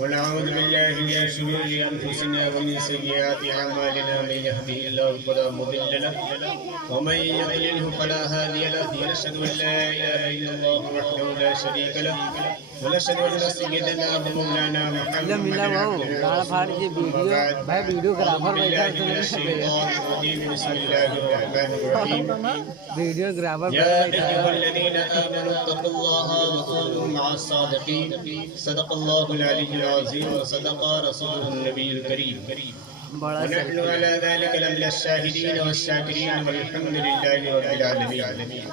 ونعوذ بالله من شرور أنفسنا ومن سيئات أعمالنا من يهده الله فلا مضل له ومن يضلله فلا هادي له ونشهد أن لا إله إلا الله وحده لا شريك له ونشهد أن سيدنا ومولانا محمدا بسم الله الرحمن الرحيم يا أيها الذين آمنوا اتقوا الله وكونوا مع الصادقين صدق الله العلي العظيم وصدق رسوله النبي الكريم ونحن على ذلك لمن الشاهدين والشاكرين والحمد لله رب العالمين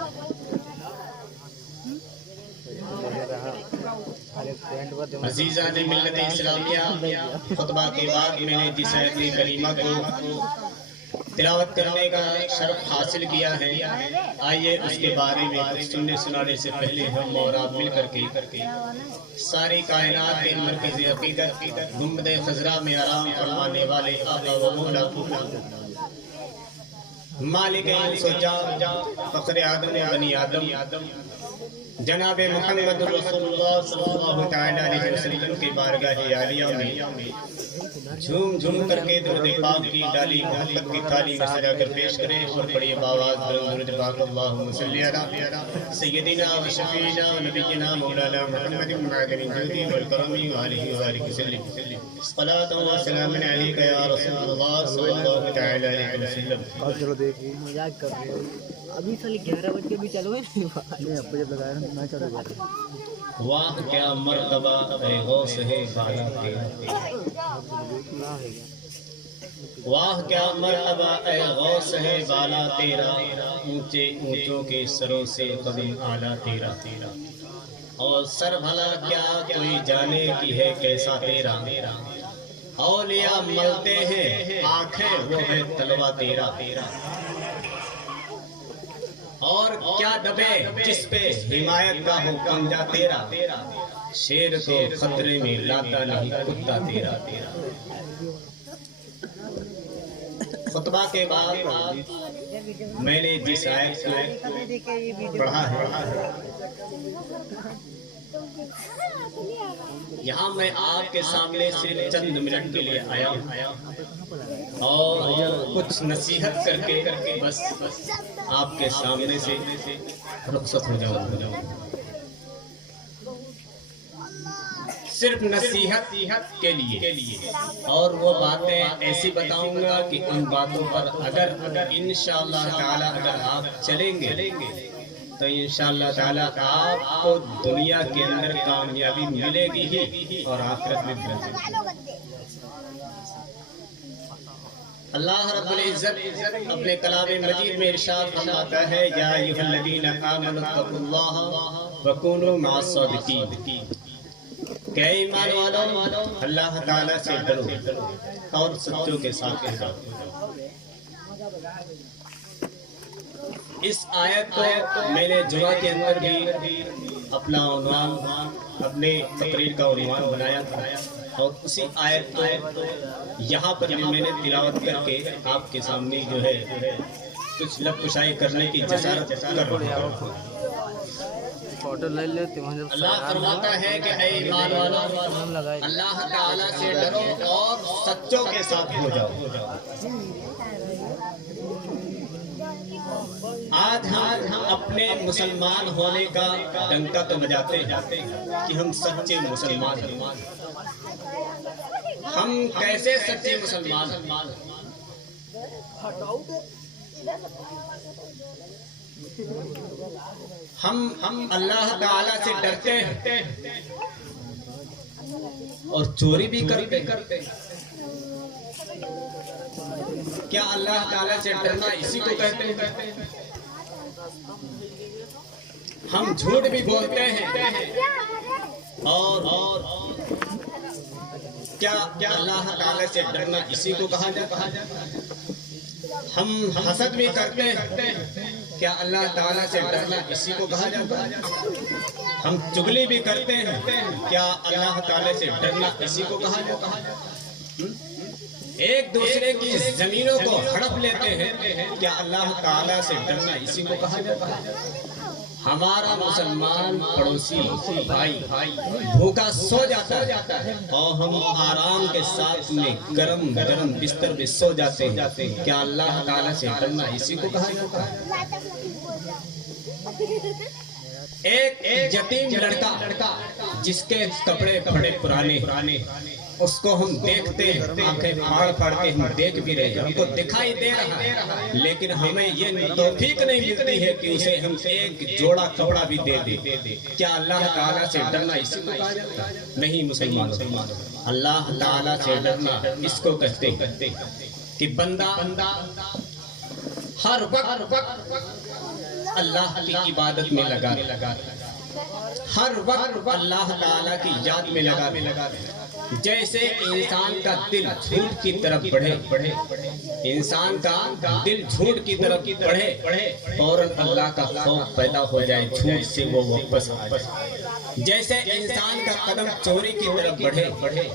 عزیزان ملت اسلامیہ، خطبہ کے بعد میں نے جس آیت کریمہ کو تلاوت کرنے کا شرف حاصل کیا ہے، آئیے اس کے بارے میں کچھ سننے سنانے سے پہلے ہم اور آپ مل کر کے ساری کائنات کے مرکزی عقیدت گنبد خضرا میں آرام فرمانے والے آقا و مولا مالک انس و جان، فخر آدم بنی آدم، جناب محمد رسول اللہ صلی اللہ تعالیٰ علیہ وسلم کی بارگاہ عالیہ میں جھوم جھوم کر کے درود پاک کی ڈالی محبت کی تھالی میں سجا کر پیش کریں اور بڑی آواز درود پاک اللہم صلی علی سیدنا و شفیعنا و نبینا مولانا محمد معدن الجود والکرم وآلہ وآلہ وسلم صلاۃ و سلام علیک یا رسول اللہ صلی اللہ تعالیٰ علیہ وسلم۔ چلو دیکھیے مزاق کر رہے ہو ابھی سالی 11 بج کے بھی چلو گے نہیں اب جب لگایا میں چلو گا۔ واہ کیا مرتبہ اے غوث ہے بالا تیرا، واہ کیا مرتبہ اے غوث ہے بالا تیرا، اونچے اونچوں کے سروں سے قدم اعلیٰ تیرا، اور سر بھلا کیا کوئی جانے کی ہے کیسا تیرا، اولیاء ملتے ہیں آنکھیں وہ ہے تلوہ تیرا، اور کیا دبے جس پہ حمایت کا ہو پنجہ تیرا، شیر کو خطرے میں لاتا نہیں کتا تیرا۔ خطبہ کے بعد میں نے جس آیت کو پڑھا ہے، یہاں میں آپ کے سامنے سے چند منٹ کے لیے آیا ہوں اور کچھ نصیحت کر کے بس آپ کے سامنے سے رخصت ہو جاؤں، صرف نصیحت کے لیے، اور وہ باتیں ایسی بتاؤں گا کہ ان باتوں پر اگر انشاءاللہ تعالی اگر آپ چلیں گے تو انشاءاللہ تعالی آپ کو دنیا کے اندر کامیابی ملے گی ہی اور آخرت میں ملے گی۔ اللہ رب العزت اپنے کلام مجید میں ارشاد فرماتا ہے یا ایھا الذین آمنوا اتقوا اللہ وکونوا مع الصادقین، کہ ایمان والو اللہ تعالیٰ سے ڈرو اور سچوں کے ساتھ رہو۔ اس آیت کو میں نے جمعہ کے اندر بھی اپنا عنوان، اپنے تقریر کا عنوان بنایا تھا، اور اسی آیت کو یہاں پر بھی میں نے تلاوت کر کے آپ کے سامنے جو ہے کچھ لب کشائی کرنے کی جسارت کر رہا ہوں۔ اللہ فرماتا ہے کہ اے ایمان والو اللہ تعالیٰ سے ڈرو اور سچوں کے ساتھ ہو جاؤ۔ آج ہم اپنے مسلمان ہونے کا ڈنکا تو بجاتے ہیں کہ ہم سچے مسلمان ہیں، ہم کیسے سچے مسلمان ہیں؟ ہم اللہ تعالیٰ سے ڈرتے ہیں اور چوری بھی کرتے ہیں۔ کیا اللہ تعالیٰ سے ڈرنا اسی کو کہتے ہیں؟ ہم جھوٹ بھی بولتے ہیں اور کیا اللہ تعالیٰ سے ڈرنا اسی کو کہا جاتا ہے؟ ہم حسد بھی کرتے ہیں، کیا اللہ تعالیٰ سے ڈرنا اسی کو کہا جاتا ہے؟ ہم چغلی بھی کرتے ہیں، کیا اللہ تعالیٰ سے ڈرنا اسی کو کہا جاتا ہے؟ ایک دوسرے کی زمینوں کو ہڑپ لیتے ہیں، کیا اللہ تعالیٰ سے ڈرنا اسی کو کہا جاتا ہے؟ ہمارا مسلمان پڑوسی بھائی بھوکا سو جاتا ہے اور ہم آرام کے ساتھ میں گرم گرم بستر میں سو جاتے ہیں، کیا اللہ تعالیٰ سے ڈرنا اسی کو کہا جاتا ہے؟ ایک یتیم لڑکا جس کے کپڑے بڑے پرانے، اس کو ہم دیکھتے ہیں، آنکھیں پھاڑ کے ہم دیکھ بھی رہے ہیں، ہم کو دکھائی دے رہا ہے، لیکن ہمیں یہ توفیق نہیں ملتی ہے کہ اسے ہم ایک جوڑا کپڑا بھی دے دیں۔ کیا اللہ تعالیٰ سے ڈرنا اسی کو کہا جاتا ہے؟ نہیں مسلمان، اللہ تعالیٰ سے ڈرنا اس کو کہتے ہیں کہ بندہ ہر وقت اللہ کی عبادت میں لگا، ہر وقت اللہ تعالیٰ کی یاد میں لگا۔ جیسے انسان کا دل جھوٹ کی طرف بڑھے، انسان کا دل جھوٹ کی طرف بڑھے، فوراً اللہ کا خوف پیدا ہو جائے، جھوٹ سے وہ واپس آئے۔ جیسے انسان کا قدم چوری کی طرف بڑھے،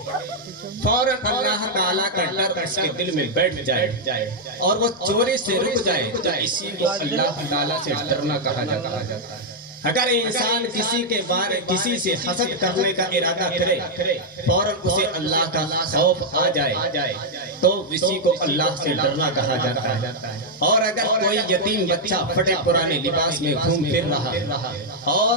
فوراً اللہ تعالیٰ کا ڈر اس کے دل میں بیٹھ جائے اور وہ چوری سے رک جائے، تو اسی کو اللہ تعالیٰ سے ڈرنا کہا جاتا ہے۔ اگر انسان کسی سے حسد کرنے کا ارادہ کرے، فوراً اسے اللہ کا خوف آ جائے، تو اسی کو اللہ سے ڈرنا کہا جاتا ہے۔ اور اگر کوئی یتیم بچہ پھٹے پرانے لباس میں گھوم پھر رہا اور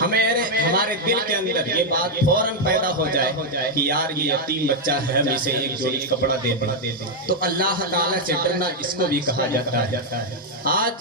ہمارے دل کے اندر یہ بات فوراً پیدا ہو جائے کہ یار یہ یتیم بچہ ہے، ہم اسے ایک جوڑی کپڑا دے دیں، تو اللہ تعالیٰ سے ڈرنا اس کو بھی کہا جاتا ہے۔ آج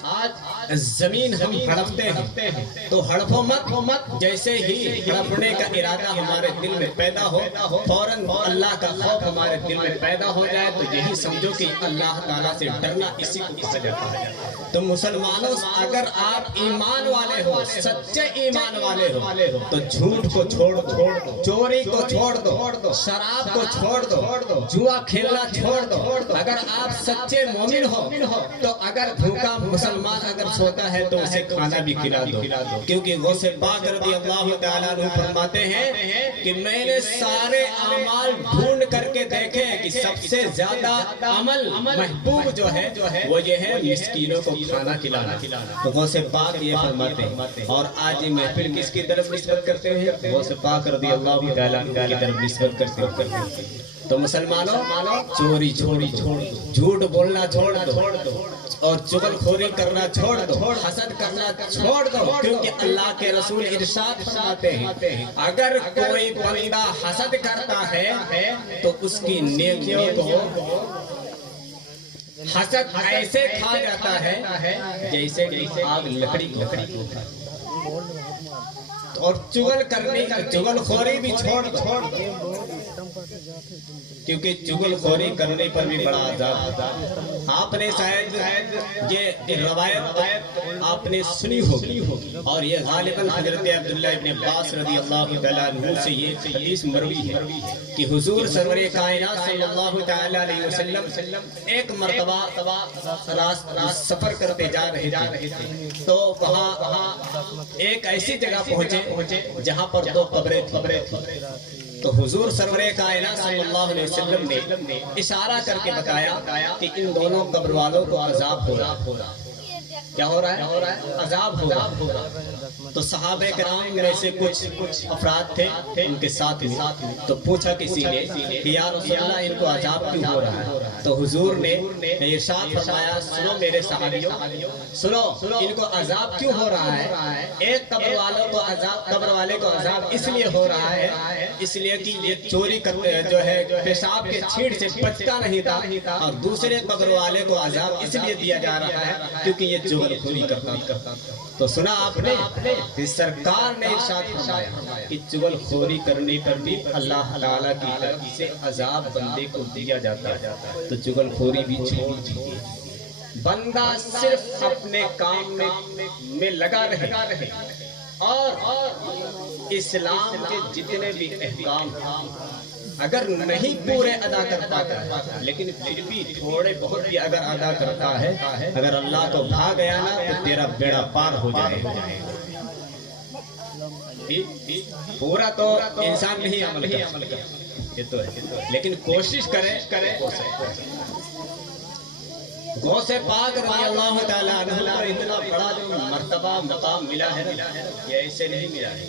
زمین ہم ہڑپتے ہیں تو ہڑپو مت، جیسے ہی ہڑپنے کا ارادہ ہمارے دل میں پیدا ہو، فوراً اللہ کا خوف ہمارے دل میں پیدا ہو جائے، تو یہی سمجھو کہ اللہ تعالیٰ سے ڈرنا اسی کو کہا جاتا ہے۔ تو مسلمانوں، اگر آپ ایمان والے ہو، سچے ایمان والے ہو، تو جھوٹ کو چھوڑ دو، چوری کو چھوڑ دو، شراب کو چھوڑ دو، جوا کھیلنا چھوڑ دو۔ اگر آپ سچے مومن ہو تو اگر بھوکا مسلمان اگر سوتا ہے تو اسے کھانا بھی کھلا دو، کیونکہ غوث پاک رضی اللہ تعالیٰ عنہ فرماتے ہیں کہ میں نے سارے اعمال ڈھونڈ کر کے دیکھے کہ سب سے زیادہ عمل محبوب جو ہے وہ یہ ہے مسکینوں کو کھانا کھلانا۔ تو غوث پاک یہ فرماتے ہیں، اور آج یہ محفل کس کی طرف نسبت کرتے ہیں؟ غوث پاک رضی اللہ تعالیٰ عنہ کی طرف نسبت کرتے ہیں۔ تو مسلمانوں، چوری چھوڑ دو، جھوٹ بولنا چھوڑ دو، اور چغل خوری کرنا چھوڑ دو، حسد کرنا چھوڑ دو، کیونکہ اللہ کے رسول ارشاد فرماتے ہیں اگر کوئی بندہ حسد کرتا ہے تو اس کی نیکیوں کو حسد ایسے کھا جاتا ہے جیسے آگ لکڑی کو کھاتا ہے۔ اور چغل خوری بھی چھوڑ دو، کیونکہ چغل خوری کرنے پر بھی بڑا عذاب ہوتا ہے۔ آپ نے شاید یہ روایت آپ نے سنی ہوگی، اور یہ غالباً حضرت عبداللہ ابن عباس رضی اللہ تعالیٰ عنہ سے یہ حدیث مروی ہے کہ حضور سرور کائنات صلی اللہ تعالیٰ علیہ وسلم ایک مرتبہ سفر کرتے جا رہے تھے، تو وہاں ایک ایسی جگہ پہنچے جہاں پر دو قبریں تھیں۔ تو حضور سرور کائنات صلی اللہ علیہ وسلم نے اشارہ کر کے بتایا کہ ان دونوں قبر والوں کو عذاب ہو رہا۔ کیا ہو رہا ہے؟ عذاب ہو رہا۔ تو صحابہ کرام میں سے کچھ افراد تھے ان کے ساتھ تو پوچھا کسی نے کہ یا رسول اللہ ان کو عذاب کیوں ہو رہا ہے؟ تو حضور نے ارشاد فرمایا، سنو میرے صحابیوں، سنو ان کو عذاب کیوں ہو رہا ہے؟ ایک قبر والے کو عذاب اس لیے ہو رہا ہے، اس لیے کہ یہ چوری کرتے جو ہے پیشاب کے چھینٹ سے بچتا نہیں تھا، اور دوسرے قبر والے کو عذاب اس لیے دیا جا رہا ہے کیونکہ یہ چغل خوری کرتا۔ تو سنا آپ نے کہ سرکار نے ارشاد فرمایا کہ چغل خوری کرنے پر بھی اللہ تعالیٰ کی طرف سے عذاب بندے کو دیا جاتا ہے۔ تو چغل خوری بھی چھوڑ دیجیے، بندہ صرف اپنے کام میں لگا رہے، اور اسلام کے جتنے بھی احکام اگر نہیں پورے ادا کر پاتا ہے لیکن پھر بھی تھوڑے بہت بھی اگر ادا کرتا ہے، اگر اللہ کو بھا گیا نا تو تیرا بیڑا پار ہو جائے گا۔ پورا تو انسان نہیں عمل کرتا، یہ تو ہے، لیکن کوشش کرے۔ غوث پاک رضی اللہ تعالیٰ عنہ کو اتنا بڑا جو مرتبہ مقام ملا ہے یہ ایسے نہیں ملا ہے،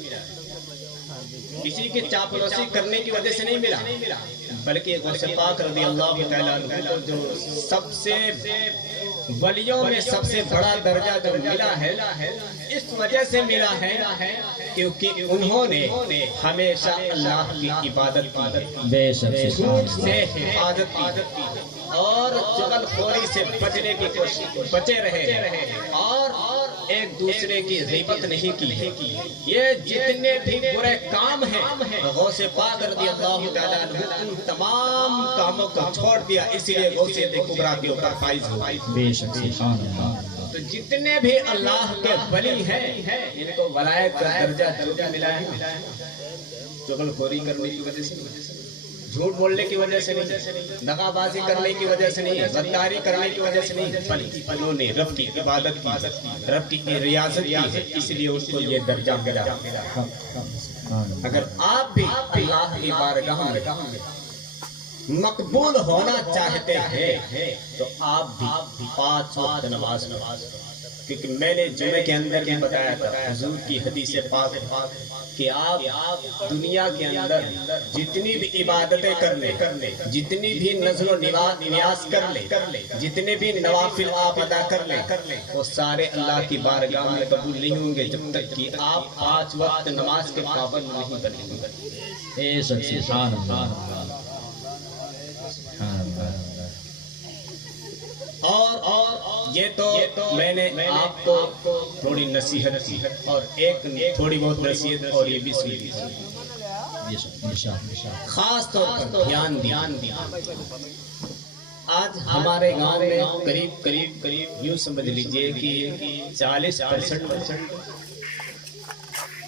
کسی کی چاپلوسی کرنے کی وجہ سے نہیں ملا، بلکہ غوث پاک رضی اللہ تعالیٰ عنہ کو جو سب سے ولیوں میں سب سے بڑا درجہ جو ملا ہے اس وجہ سے ملا ہے کیونکہ انہوں نے ہمیشہ اللہ کی عبادت کی، جھوٹ سے حفاظت کی اور چغل خوری سے بچنے کی کوشش، بچے رہے اور ایک دوسرے کی غیبت نہیں کی۔ یہ جتنے بھی برے کام ہیں غوث پاک رضی اللہ تعالیٰ عنہ ان تمام کاموں کو چھوڑ دیا، اس لیے غوثیت کبریٰ کے اوپر فائز ہوئی۔ تو جتنے بھی اللہ کے ولی ہیں ان کو ولایت کا درجہ جو ملا ہے چغل خوری کرنے کی وجہ سے، جھوٹ بولنے کی وجہ سے نہیں، دغا بازی کرنے کی وجہ سے نہیں، غداری کرنے کی وجہ سے نہیں، بلکہ انہوں نے رب کی عبادت کی، رب کی ریاضت کی ہے، اس لیے اس کو یہ درجہ ملا۔ اگر آپ بھی اللہ کی بارگاہ میں مقبول ہونا چاہتے ہیں تو آپ بھی 5 وقت نماز پڑھیں، کیونکہ میں نے جمعے کے اندر بھی بتایا تھا حضور کی حدیث پاک کہ آپ دنیا کے اندر جتنی بھی عبادتیں کر لیں، جتنی بھی نذر و نیاز کر لیں، جتنے بھی نوافل آپ ادا کر لیں، وہ سارے اللہ کی بارگاہ میں قبول نہیں ہوں گے جب تک کہ آپ 5 وقت نماز کے پابند نہیں بنیں گے۔ اور یہ تو میں نے آپ کو تھوڑی نصیحت کی اور ایک تھوڑی بہت نصیحت اور یہ بھی سنی، خاص طور پر دھیان دیا۔ آج ہمارے گاؤں میں قریب یوں سمجھ لیجئے کہ 40%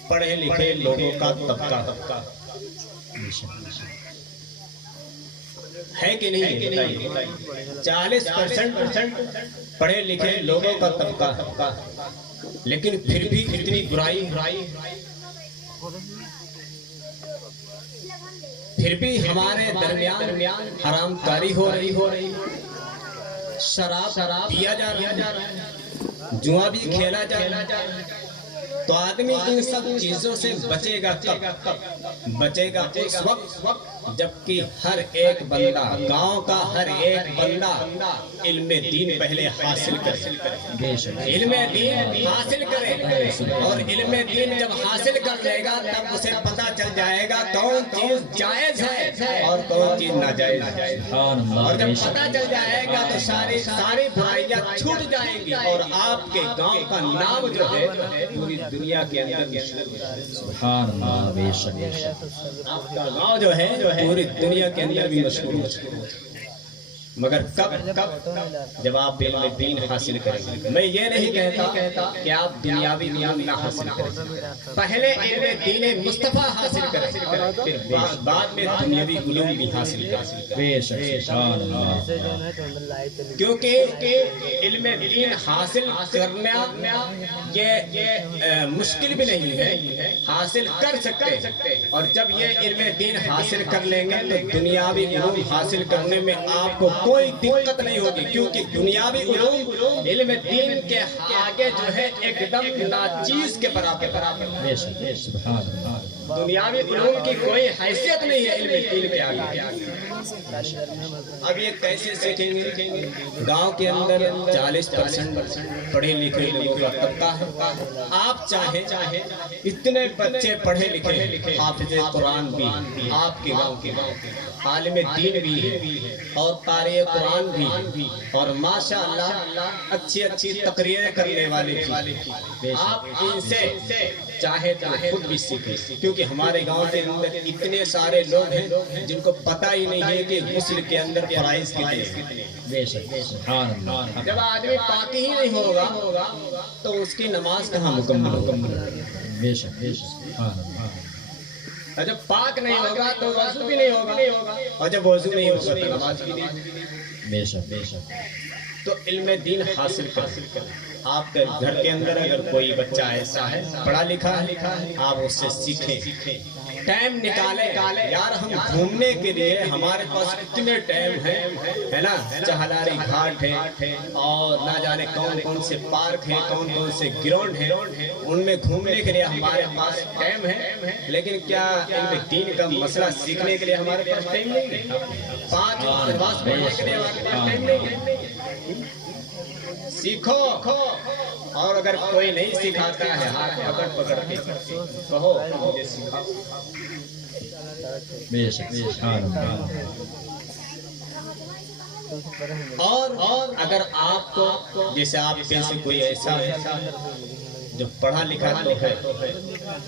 پڑھے لکھے لوگوں کا طبقہ ہے کہ نہیں؟ 40% پڑھے لکھے لوگوں کا طبقہ، لیکن پھر بھی اتنی برائی، پھر بھی ہمارے درمیان حرام کاری ہو رہی، شراب پیا جا رہا ہے، جوا بھی کھیلا جا رہا ہے۔ تو آدمی ان سب چیزوں سے بچے گا کب؟ بچے گا اس وقت جبکہ ہر ایک بندہ، گاؤں کا ہر ایک بندہ علم دین پہلے حاصل کرے، علم دین حاصل کرے، اور علم دین جب حاصل کر لے گا تب اسے پتہ چل جائے گا کون چیز جائز ہے اور کون چیز ناجائز ہے، اور جب پتہ چل جائے گا تو ساری برائیاں چھوٹ جائیں گی اور آپ کے گاؤں کا نام جو ہے پوری دنیا کے اندر سبحان اللہ، بے شک آپ کا گاؤں جو ہے پوری دنیا کے اندر بھی مشہور ہے، مگر کب جب آپ علم دین حاصل کریں گے۔ میں یہ نہیں کہتا کہ آپ دنیاوی علم نہ حاصل کریں، پہلے علم دین مصطفیٰ حاصل کریں، پھر بعد میں دنیاوی علوم بھی حاصل کریں، بے شک سبحان اللہ۔ کیونکہ علم دین حاصل کرنا یہ مشکل بھی نہیں ہے، حاصل کر سکتے، اور جب یہ علم دین حاصل کر لیں گے تو دنیاوی علوم حاصل کرنے میں آپ کو کوئی دقت نہیں ہوگی، کیونکہ دنیاوی علوم علم دین کے آگے جو ہے ایک دم ناچیز کے برابر، دنیاوی علوم کی کوئی حیثیت نہیں ہے علم دین کے آگے۔ اب یہ کیسے سیکھیں گے؟ گاؤں کے اندر 40% پڑھے لکھے لوگوں کا طبقہ ہے، آپ چاہیں اتنے بچے پڑھے لکھے حافظ قرآن بھی آپ کے گاؤں کے، عالم دین بھی ہے اور قاری قرآن بھی، اور ماشاءاللہ اچھی تقریریں کرنے والے بھی، آپ ان سے چاہے تو خود بھی سیکھیں، کیونکہ ہمارے گاؤں کے اندر اتنے سارے لوگ ہیں جن کو پتہ ہی نہیں ہے کہ غسل کے اندر فرائض کتنے ہیں۔ جب آدمی پاکی ہی نہیں ہوگا تو اس کی نماز کہاں مکمل ہوگی؟ اور جب پاک نہیں ہوگا تو وضو بھی نہیں ہوگا، اور جب وضو نہیں ہوگا تو نماز بھی نہیں۔ تو علم دین حاصل کر، آپ کے گھر کے اندر اگر کوئی بچہ ایسا ہے پڑھا لکھا ہے آپ اس سے سیکھیں، ٹائم نکالے یار ہم گھومنے کے لیے ہمارے پاس اتنے ٹائم ہے نا چہلاری گھاٹ ہے اور نہ جانے کون کون سے پارک ہیں کون کون سے گراؤنڈ ہیں ان میں گھومنے کے لیے ہمارے پاس ٹائم ہے لیکن کیا ان میں دین کا مسئلہ سیکھنے کے لیے ہمارے پاس ٹائم نہیں ہے 5 وقت نماز پڑھنے کے لیے ہمارے پاس ٹائم نہیں ہے سیکھو اور اگر کوئی نہیں سکھاتا ہے ہاتھ پکڑ کے کہو مجھے سکھاؤ اور اگر آپ کو جیسے آپ میں سے کوئی ایسا ہے جو پڑھا لکھا تو ہے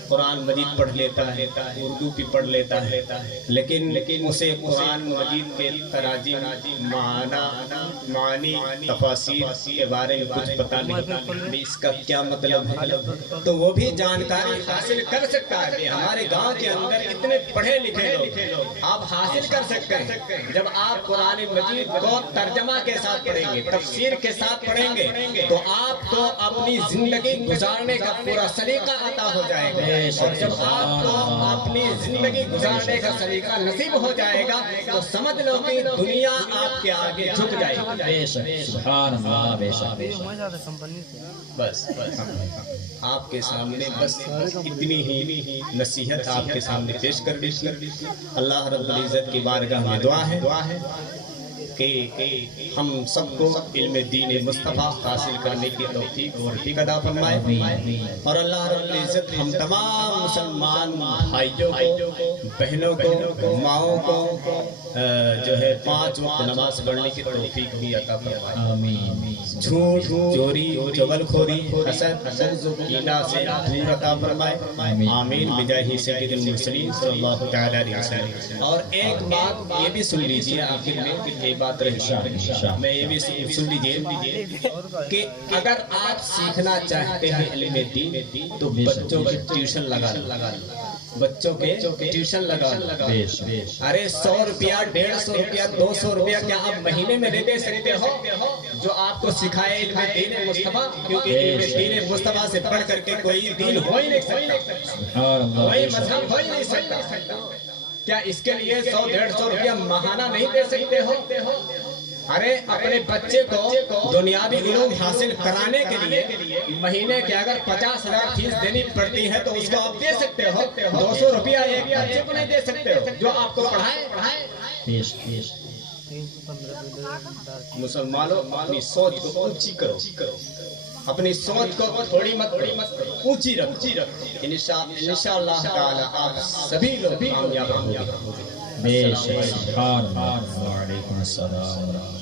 قرآن مجید پڑھ لیتا ہے اردو بھی پڑھ لیتا ہے لیکن اسے قرآن مجید کے تراجم معنی تفاسیر کے بارے میں کچھ پتہ نہیں اس کا کیا مطلب ہے تو وہ بھی جانکاری حاصل کر سکتا ہے ہمارے گاؤں کے اندر اتنے پڑھے لکھے لوگ آپ حاصل کر سکتے ہیں جب آپ قرآن مجید کو ترجمہ کے ساتھ پڑھیں گے تفسیر کے ساتھ پڑھیں گے تو آپ کو اپنی زندگی گزارنے کا پورا سلیقہ عطا ہو جائے گا اور جب آپ کو اپنی زندگی گزارنے کا سلیقہ نصیب ہو جائے گا تو سمجھ لو کہ دنیا آپ کے آگے جھک جائے گی بس آپ کے سامنے بس اتنی ہی نصیحت آپ کے سامنے پیش کر دی اللہ رب العزت کی بارگاہ میں دعا ہے کہ ہم سب کو علم دین مصطفیٰ حاصل کرنے کی توفیق عطا فرمائے اور اللہ رب العزت ہم تمام مسلمان بھائیوں کو بہنوں کو ماؤں کو جو ہے 5 وقت نماز پڑھنے کی توفیق بھی عطا فرمائے جھوٹ چوری چغل خوری حسد کینہ سے دور عطا فرمائے آمین بجاہ سید المرسلین صلی اللہ تعالی علیہ وسلم اور ایک بات یہ بھی سن لیجئے آخر میں بات رہی میں یہ بھی سن لیجئے کہ اگر آپ سیکھنا چاہتے ہیں علم دین تو بچوں کے ٹیوشن لگا بچوں کے ٹیوشن لگا ارے 100 روپیہ 150 روپیہ 200 روپیہ کیا آپ مہینے میں دے سکتے ہو جو آپ کو سکھائے علم دین مصطفیٰ کیونکہ علم دین مصطفیٰ سے پڑھ کر کے کوئی دین ہو ہی نہیں سکتا کوئی مذہب ہو ہی نہیں سکتا کیا اس کے لیے 100-150 روپیہ ماہانہ نہیں دے سکتے ہو ارے اپنے بچے کو دنیاوی علوم حاصل کرانے کے لیے مہینے کے اگر 50,000 فیس دینی پڑتی ہے تو اس کو آپ دے سکتے ہو 200 روپیہ ایک بچے کو نہیں دے سکتے ہو جو آپ کو پڑھائے مسلمانوں اپنی سوچ کو اونچی کرو اپنی سوچ کو تھوڑی مت اونچی رکھو انشاءاللہ تعالی آپ سبھی لوگ کامیاب ہوں گے بے شک وعلیکم السلام